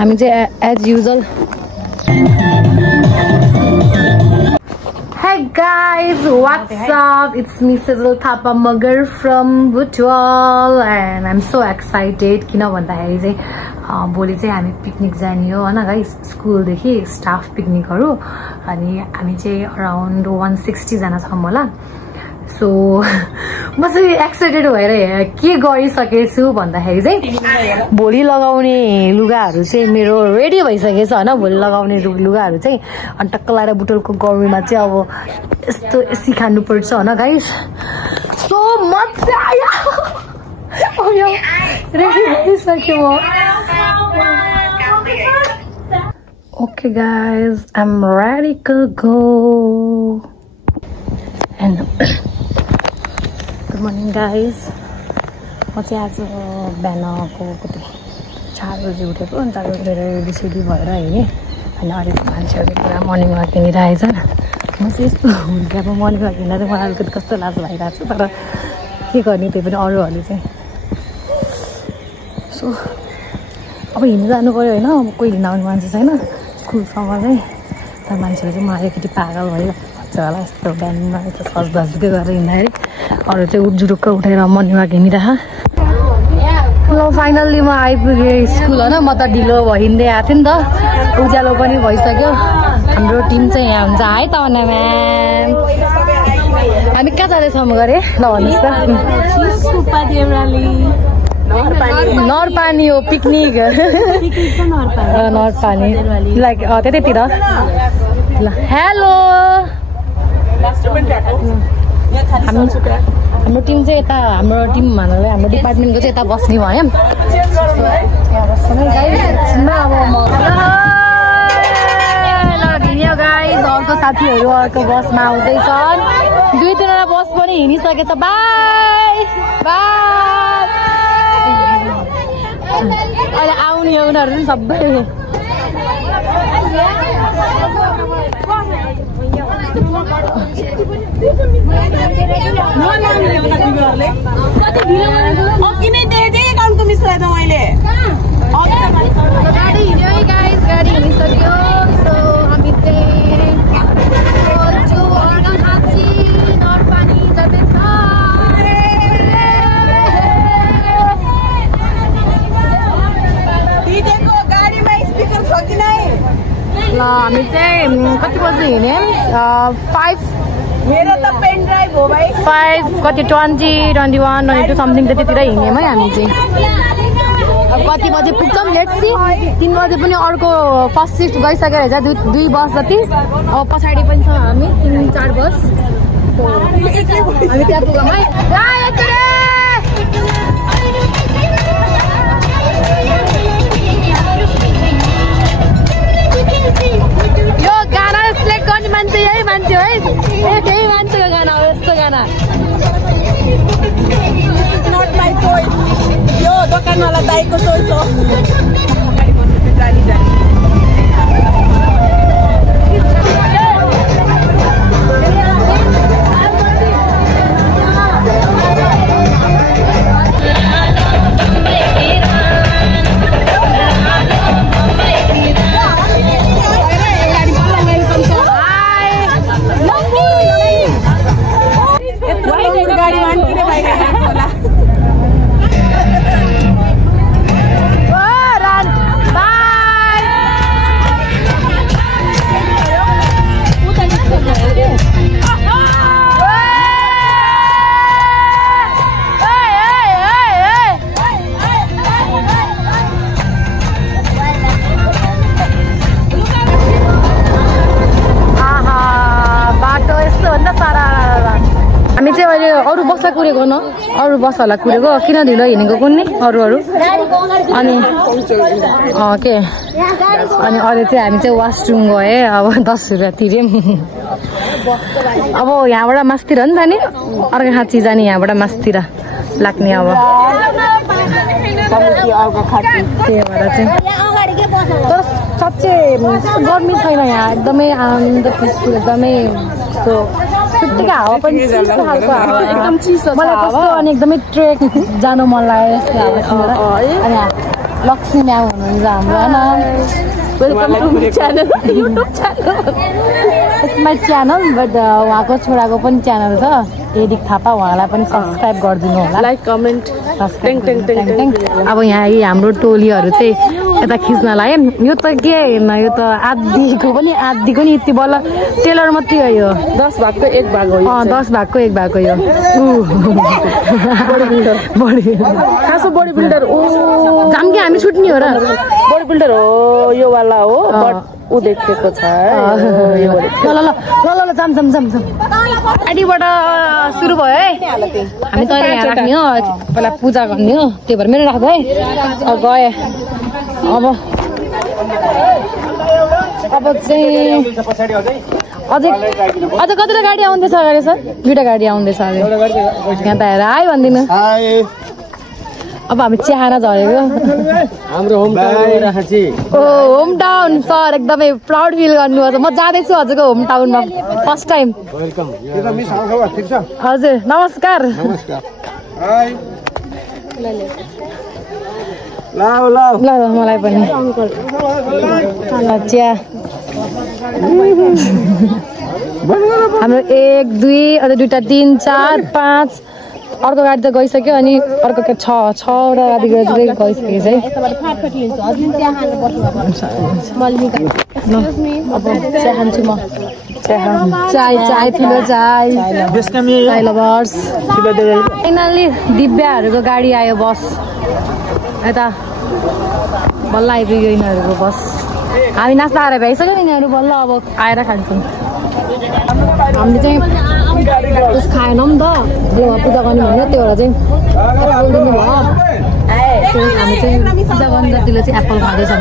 हामी चाहिँ as usual Hey guys, what's up? It's me Sizzle Thapa Magar from Butwal and I'm so excited किन भन्दाखेरि चाहिँ भोलि चाहिँ हामी पिकनिक जाने हो हैन गाइस स्कुल देखि स्टाफ पिकनिकहरु अनि हामी चाहिँ अराउन्ड 160 जना छौं होला सो म चाहिँ एक्साइटेड भएर के गरिसकेछु भन्दाखेरि चाहिँ भोलि लगाउने लुगाहरु चाहिँ मेरो रेडी भइसकेछ हैन भोलि लगाउने लुगाहरु चाहिँ अनि टक्क लाएर बुटलको गर्मीमा चाहिँ अब यस्तो एसी खानु पर्छ हैन गाइस सो मजा आयो ओयो रेडी भइसक्यो म okay guys I am ready to go and Good morning guys. म चाहिँ आज बिहानको कति 4 बजे उठेको अनि त उठेर रेडी भएर हिँडेँ अनि अरू मान्छेहरूले पुरा मर्निङ वाक हिँडिरहेछ म चाहिँ यस्तो हुर्केको मर्निङ वाक हिँड्दा चाहिँ मलाई अलिकति कस्तो लाज लागिरहेको छ तर के गर्ने त्यही पनि अरूहरूले चाहिँ सो अब हिँड्नु जानु पऱ्यो होइन अब कोही हिँड्न आउने मान्छे छैन स्कुलसम्म चाहिँ तर मान्छेहरू चाहिँ म अलिकति पागल भयो होला यस्तो बिहानमा यस्तो सजधजकै गरेर हिँड्दाखेरि अरू चाहिँ जुरुक्क उठेर मर्निङ वाक हिँडिरह ल फाइनल्ली म आइपुगेँ स्कुल होइन म त ढिलो हिँड्दै आएको थिएँ नि त उज्यालो पनि भइसक्यो हाम्रो टिम चाहिँ यहाँ हुन्छ है त म्याम हामी कहाँ जाँदैछौँ गरे ल भन्नुहोस् त नरपानी हो पिकनिक नरपानी लाइक त्यतैतिर ल हेलो हाम्रो टिम चाहिँ यता हाम्रो टिम भन्नाले हाम्रो डिपार्टमेन्टको चाहिँ यता बस्ने भयो अब गाइस अर्को साथीहरू अर्को बसमा आउँदैछन् 2-3 बस पनि हिँडिसकेछ बाई बाई अहिले आउने हो उनीहरू पनि सबै गाडी हिँडिसक्यो सो हामी चाहिँ नरपानी जाँदैछ ल हामी चाहिँ कति बजी हिँड्यौँ 5 मेरो त पेन ड्राइभ हो भाइ 5 कति 20, 21, 22 समथिङ त्यतितिर हिँड्यौँ है हामी चाहिँ अब कति बजे पुग्छौँ लेट्स सी 3 बजे पनि अर्को फर्स्ट सिफ्ट गइसकेर रहेछ 2 बस जति अब पछाडि पनि छ हामी 3-4 बस हामी त्यहाँ पुगौँ है यो गाना सिलेक्ट गर्ने मान्छे यही मान्छे है यही मान्छेको गाना हो यस्तो गाना नट माई चोइस यो दोकानवाला दाइको चोइस हो हामी चाहिँ अहिले अरू बसलाई कुरेको न अरू बसहरूलाई कुरेको किन ढिलो हिँडेको कुन्नी अरू अनि के अनि अहिले चाहिँ हामी चाहिँ वासरुम गए अब 10 रुपियाँ तिर्यौँ अब यहाँबाट मासतिर नि त नि अर्को खाँची जाने यहाँबाट मासतिर लाग्ने अब त्यही भएर चाहिँ तर साँच्चै गर्मी छैन यहाँ एकदमै आनन्द पिसफुल एकदमै यस्तो त्यतिकै हावा पनि चिसो खालको हावा एकदम चिसो मलाई कस्तो अनि एकदमै ट्रेक जानु मन लाग्यो यस्तो हावा अनि लक्ष्मी म्याम हुनुहुन्छ हाम्रो हैन welcome to my channel it's my channel but उहाँको छोराको पनि च्यानल छ एडिक थापा उहाँलाई पनि सब्स्क्राइब गरिदिनु होला लाइक कमेन्ट अब यहाँ हाम्रो टोलीहरू चाहिँ यता खिच्न लाग्यो यो त के होइन यो त आधीको पनि नि यति बल्ल टेलर मात्रै हो यो 10 भागको 1 भाग हो 10 भागको 1 भाग हो यो खासो बडी बिल्डर जाम कि हामी छुट्ने हो र बडी बिल्डर हो यो वाला हो बट उ देखेको छ यो ल जाम आइडीबाट सुरु भयो है हामी त यहाँ राख्ने हो पहिला पूजा गर्ने हो त्यही भएर मेरो राख्दै गए अब चाहिँ अझै कतिवटा गाडी आउँदैछ अरे सर 2टा गाडी आउँदैछ अरे यहाँ त हेर आयो भन्दिनु अब हामी चिहाना झरेको हाम्रो होम टाउन सर एकदमै प्राउड फिल गर्नुभएको छ म जाँदैछु हजुरको होम टाउनमा फर्स्ट टाइम हजुर नमस्कार ल मलाई पनि चिया हाम्रो 1 2 अझ 2टा 3 4 5 अर्को गाडी त गइसक्यो अनि अर्को 6वटा गाडी गइसकेको अब चिया खान्छु म चाय ठुलो चाय लभर्स फाइनल्ली दिव्याहरूको गाडी आयो बस यता बल्ल आइपुग्यो यिनीहरूको बस हामी नास्ता खाएर भ्याइसक्यो यिनीहरू बल्ल अब आएर खान्छौँ हामीले चाहिँ खाएनौँ नि त पूजा गर्नु भन्यो त्यो भएर चाहिँ एप्पल दिनु भयो हामी चाहिँ पूजा गर्नु जतिले चाहिँ एप्पल खाँदैछ है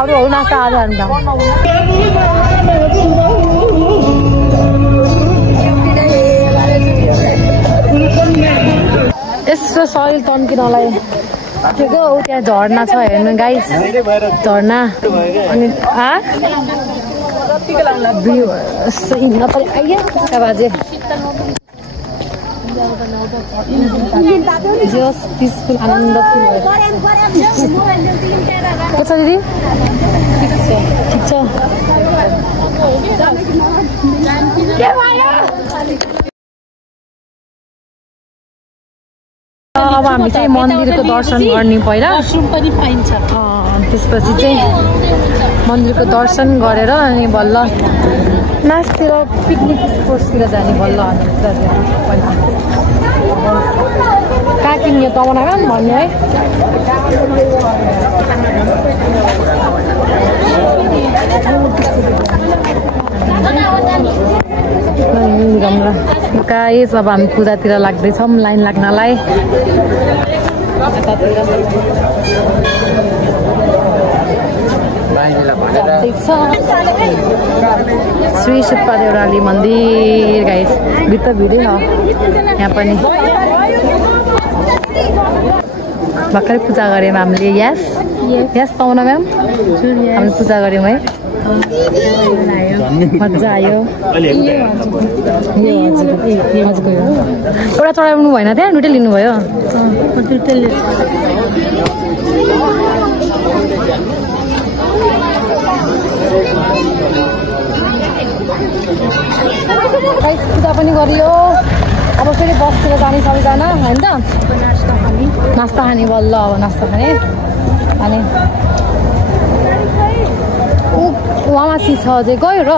अरूहरू नास्ता आज अन्त यस्तो शरीर तन्किनलाई ठिकै हो त्यहाँ झर्ना छ हेर्नु गाइस झर्ना अनि बाजे जस्ट पिसफुल आनन्द फिल के छ दिदी ठिक छ अब हामी चाहिँ मन्दिरको दर्शन गर्ने पहिला त्यसपछि चाहिँ मन्दिरको दर्शन गरेर अनि बल्ल मासतिर पिकनिक स्पोट्सतिर जाने बल्ल पहिला कहाँ किन्ने तमनामा भन्ने है गाइस अब हामी पूजातिर लाग्दैछौँ लाइन लाग्नलाई श्री सुप्पा देउराली मन्दिर गाइस भित्र भिडै छ यहाँ पनि भर्खरै पूजा गऱ्यौँ हामीले यस पाउन म्याम हामीले पूजा गऱ्यौँ है मजा आयो एउटा चढाउनु भएन त्यहाँ 2टै लिनुभयो पूजा पनि गरियो अब फेरि बसतिर जाने सबैजना होइन त नास्ता खाने बल्ल अब नास्ता खाने अनि वहाँ माथि छ अझै गयो र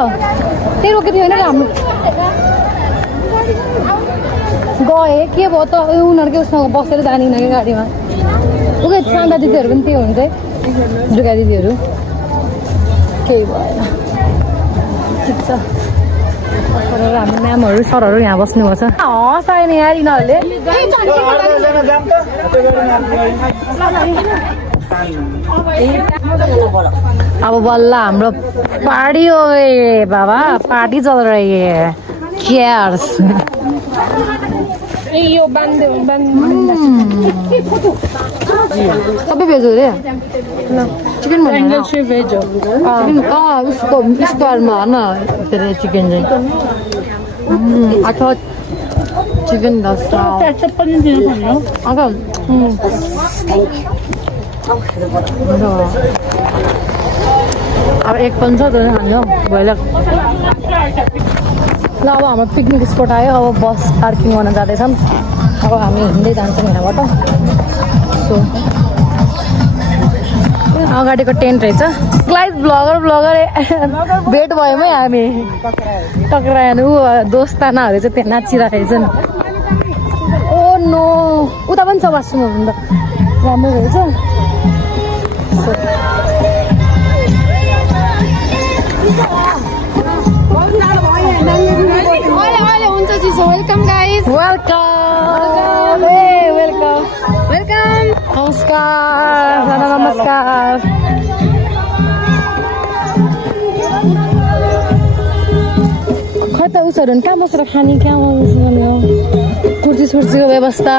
त्यही रोकेको थियो होइन हाम्रो गए के भयो त उनीहरूकै उसमा बसेर जाने कि गाडीमा उयो सान्दा दिदीहरू पनि त्यही हुन्छ दुर्गा दिदीहरू केही भएन ठिक छ हाम्रो म्यामहरू सरहरू यहाँ बस्नुभएको छ हँसाएन यहाँ यिनीहरूले अब बल्ल हाम्रो पार्टी हो बाबा पार्टी चल रही है चियर्स सबै भेज हो रे चिकन भेज हो उसको स्क्वायरमा होइन चिकन चाहिँ chicken does now. अब एक पनि छ त्यो खानु भइला ल अब हाम्रो पिकनिक स्पट आयो अब बस पार्किङ गर्न जाँदैछौँ अब हामी हिँड्दै जान्छौँ यहाँबाट सो अगाडिको टेन्ट रहेछ गाइस ब्लगर भेट भयौँ है हामी टक्रायो ऊ दोस्तानाहरू चाहिँ त्यहाँ नाचिरहेको छ नि ओ नो उता पनि छ वासरुमहरू त राम्रो रहेछ Welcome guys. Welcome. Hey, welcome. Welcome. Namaskar. Namaskar. खै त उसहरू कहाँ बसेर खाने कहाँ बस्ने हो कुर्सी सुर्सीको व्यवस्था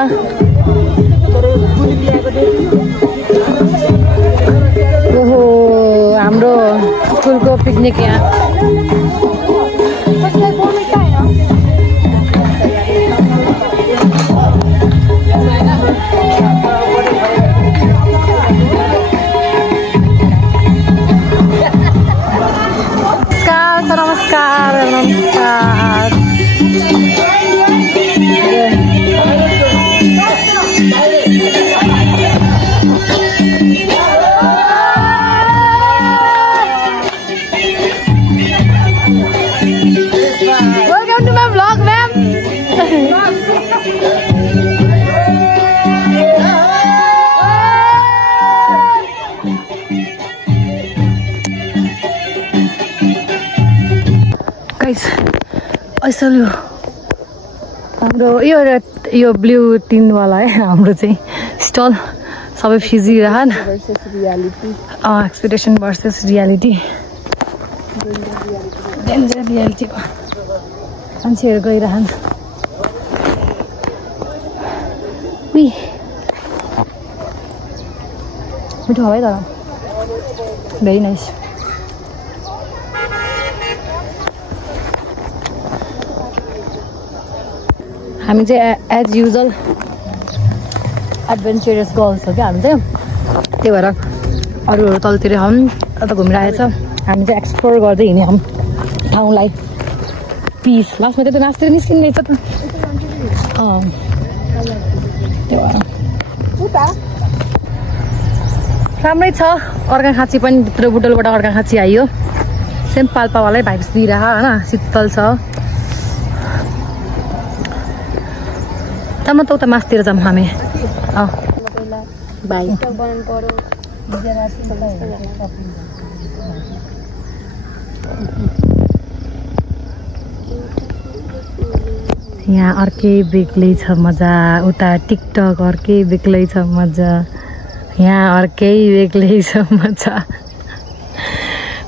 ओहो हाम्रो स्कुलको पिकनिक यहाँ नमस्कार नमस्कार Welcome to my vlog, ma'am. Guys, ऐसा लो हाम्रो यो ब्लू टिन वाला है हाम्रो चाहिँ स्टल सबै फिजी रहन versus reality expectation versus reality danger reality मान्छेहरू गइरहन् उही मिठो है तर भेरी नाइस हामी चाहिँ एज युजल एडभेन्चरस गर्ल्स हो क्या हामी चाहिँ त्यही भएर अरूहरू तलतिर हम यता घुमिरहेछ हामी चाहिँ एक्सप्लोर गर्दै हिँड्यौँ हम ठाउँलाई पिस लास्टमा चाहिँ नाच्दै निस्किने रहेछ त त्यही भएर राम्रै छ अर्घाखाँची पनि भित्र बुटलबाट अर्घाखाँची आइयो सेम पाल्पावालै भाइब्स दिइरह होइन शीतल छ तब त उता मासतिर जाऊँ हामी यहाँ अर्कै बेग्लै छ मजा उता टिकटक अर्कै बेग्लै छ मजा यहाँ अर्कै बेग्लै छ मजा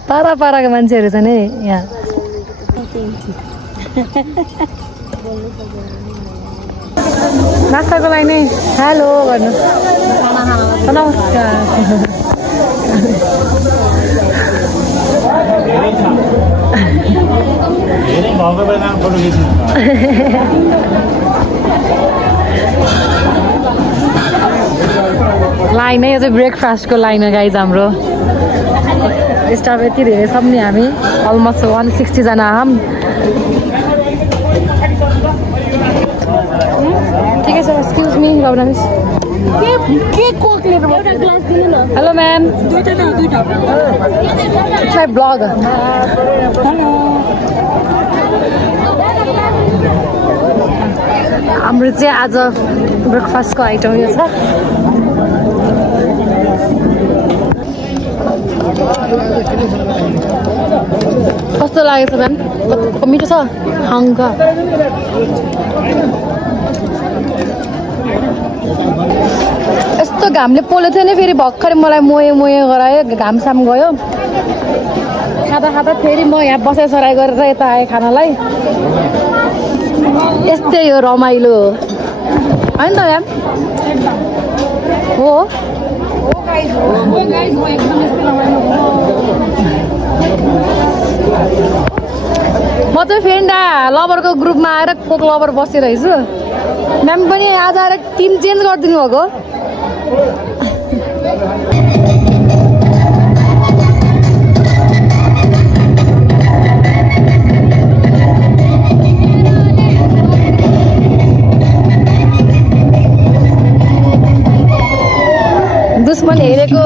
पाराको मान्छेहरू छ नि यहाँ नास्ताको लागि नै हेलो भन्नु नमस्कार लाइन है यो चाहिँ ब्रेकफास्टको लाइन हो गाइज हाम्रो स्टाफ यति धेरै छौँ नि हामी अलमोस्ट 160 जना हम ठिकै छ एक्सक्युज मी रौना मिस के कोक लिएर एउटा ग्लास दिनु न हेलो म्याम दुईटा इट्स माई ब्लग हेलो हाम्रो चाहिँ आज ब्रेकफास्टको आइटम यो छ कस्तो लागेको छ म्याम मिठो छ हङ्गा यस्तो घामले पोलेको थियो नि फेरि भर्खरै मलाई मोए गरायो घामसाम गयो खाँदा फेरि म यहाँ बसाइ सराई गरेर यता आएँ खानालाई यस्तै हो रमाइलो होइन त म्याम हो म चाहिँ फ्रेन्ड लभरको ग्रुपमा आएर कोक लभर बसिरहेछु म्याम पनि आज आएर टिम चेन्ज गरिदिनु भएको दुश्मन हेरेको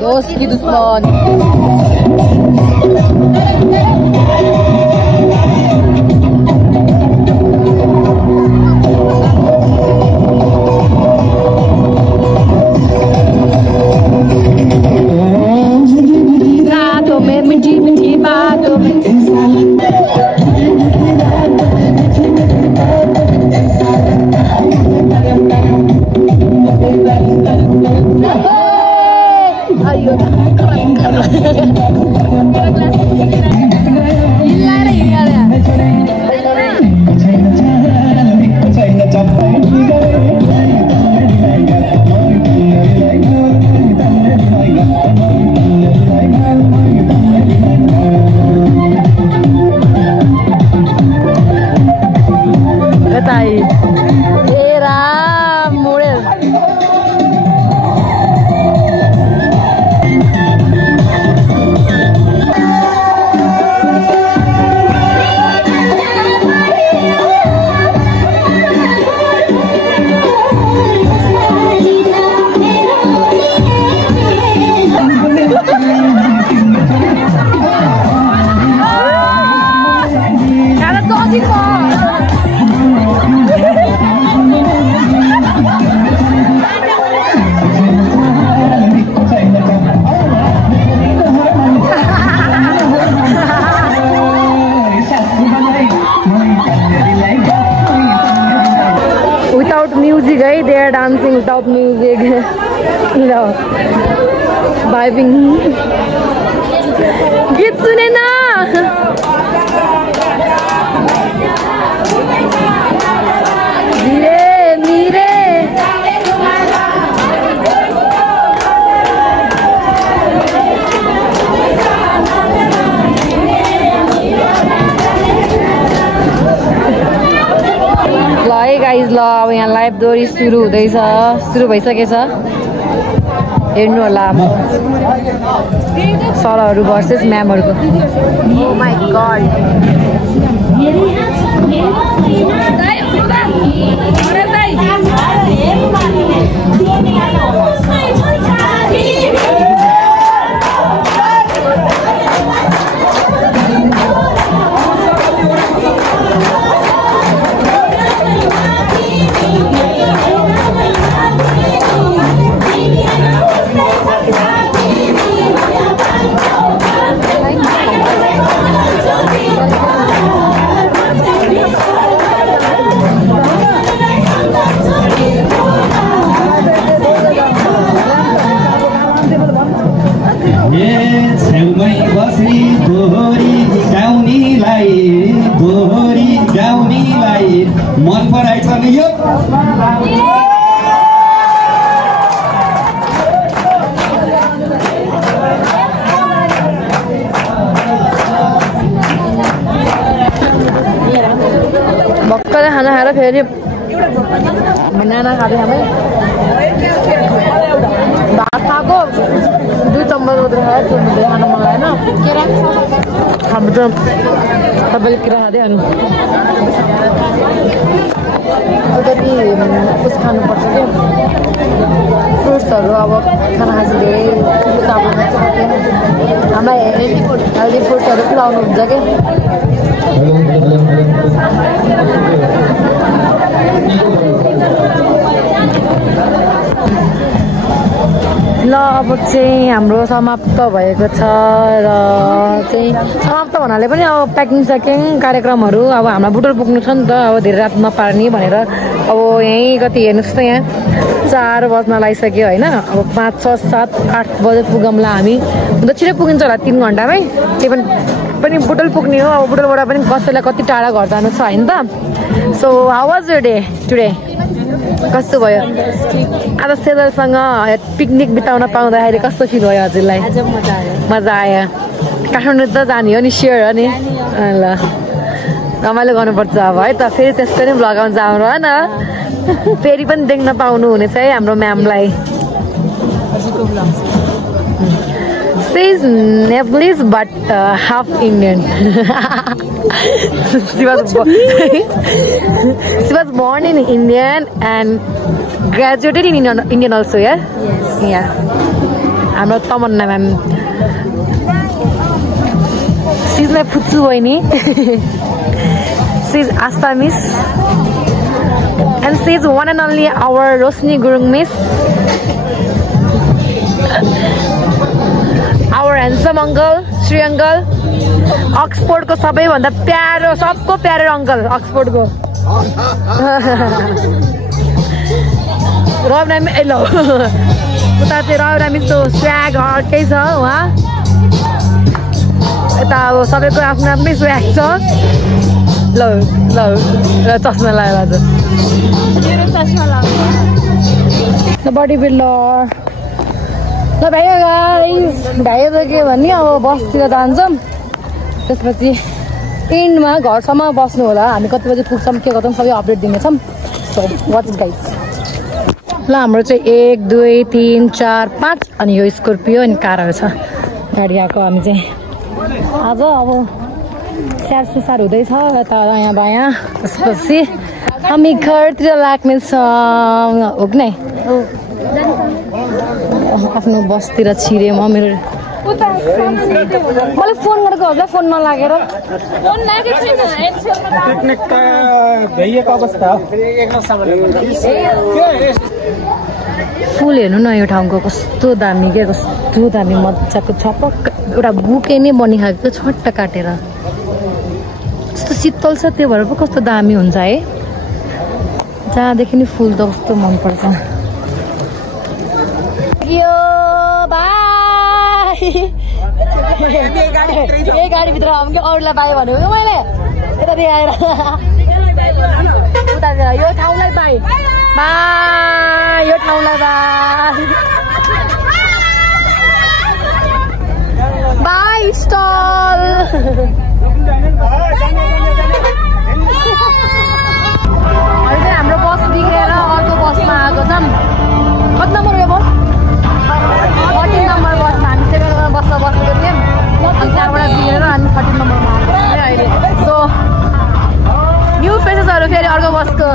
दोस्त कि दुश्मन रातों में मीठी मीठी बातों में Without music, they are dancing without music. Vibing. Git sune na. Dhire meere. Hey guys, ल अब यहाँ लाइभ दोरी सुरु हुँदैछ सुरु भइसकेछ हेर्नु होला सरहरू भर्सेस म्यामहरुको ओ माय गॉड मन पराइछ नि यो भक्कले खाना खाएर फेरि बनाना खाँदै हामी भात खाएको 2 चम्मच मात्रै खायो त्यो धेरै खान मन लागेन हाम्रो त सबैले किरा खाँदै हाल्नु उता कि कुछ खानुपर्छ क्या फ्रुट्सहरू अब खाना खाँदा धेरै हामीलाई हेल्दी फ्रुट्सहरू खुवाउनु हुन्छ क्या ल अब चाहिँ हाम्रो समाप्त भएको छ र चाहिँ समाप्त भन्नाले पनि अब प्याकिङ कार्यक्रमहरू अब हामीलाई बुटोल पुग्नु छ नि त अब धेरै रात नपार्ने भनेर अब यहीँ कति हेर्नुहोस् त यहाँ 4 बज्न लागिसक्यो होइन अब 5, 6, 7, 8 बजे पुगौँला हामी अन्त छिटो पुगिन्छ होला 3 घन्टामै त्यही पनि बुटोल पुग्ने हो अब बुटोलबाट पनि कसैलाई कति टाढा घर जानु छ होइन त so how was your day today कस्तो भयो आज सेदरसँग पिकनिक बिताउन पाउँदाखेरि कस्तो फिल भयो हजुरलाई मजा आयो काठमाडौँ त जाने हो नि स्योर हो नि ल रमाइलो गर्नुपर्छ अब है त फेरि त्यसको नि भ्लग आउँछ हाम्रो होइन फेरि पनि देख्न पाउनुहुनेछ है हाम्रो म्यामलाई। She's Nepalese but half Indian. She was born in Indian and graduated in Indian also, yeah? Yes. Yeah. I'm not Tamanna ma'am. She's my Putsu Vaini. She's Asta Miss. And she's one and only our Rosni Gurung Miss. Our handsome uncle, Sri uncle. Oxford को सबै भन्दा प्यारो सबको प्यारो uncle Oxford को रवनामी ए लो उता चाहिँ रवनामी तो swag हटकै छ वहाँ यता अब सबैको आफ्नो आफ्नै swag छ ल ल र चस्मा लगाएर आज मेरो चस्मा लगाएर बडी बिल्डर ल भाइ गाइस भाइ त के भन्ने अब बसतिर जान्छौँ त्यसपछि एन्डमा घरसम्म बस्नु होला हामी कति बजे पुग्छौँ के गर्छौँ सबै अपडेट दिनेछौँ सो वाच इट गाइस ल हाम्रो चाहिँ 1 2 3 4 5 अनि यो स्कर्पियो अनि कारहरू छ गाडी आएको हामी चाहिँ आज अब स्याहार सुसार हुँदैछ यता यहाँ बायाँ त्यसपछि हामी घरतिर लाग्नेछौँ हो कि नै आफ्नो बसतिर छिरे म मेरो मैले फोन गरेको हजुर फोन नलागेर फुल हेर्नु न यो ठाउँको कस्तो दामी क्या कस्तो दामी मजाको छपक एउटा बुके नै बनिखाएको छट्ट काटेर कस्तो शीतल छ त्यो भएर पो कस्तो दामी हुन्छ है जहाँदेखि नि फुल त कस्तो मनपर्छ यो बाई यही गाडीभित्र हामी कि अरूलाई बाई भनेको मैले यता आएर उता यो ठाउँलाई बाई यो ठाउँलाई बाई स्टल हाम्रो बस बिग्रेर अर्को बसमा आएको छौँ कति नम्बर हो बस 14 नम्बर बसमा हामी 7 नम्बर बसमा बसेको थियौँ अनि त्यहाँबाट बिग्रेर हामी 13 नम्बरमा आएको अहिले सो न्यू फेसेसहरू फेरि अर्को बसको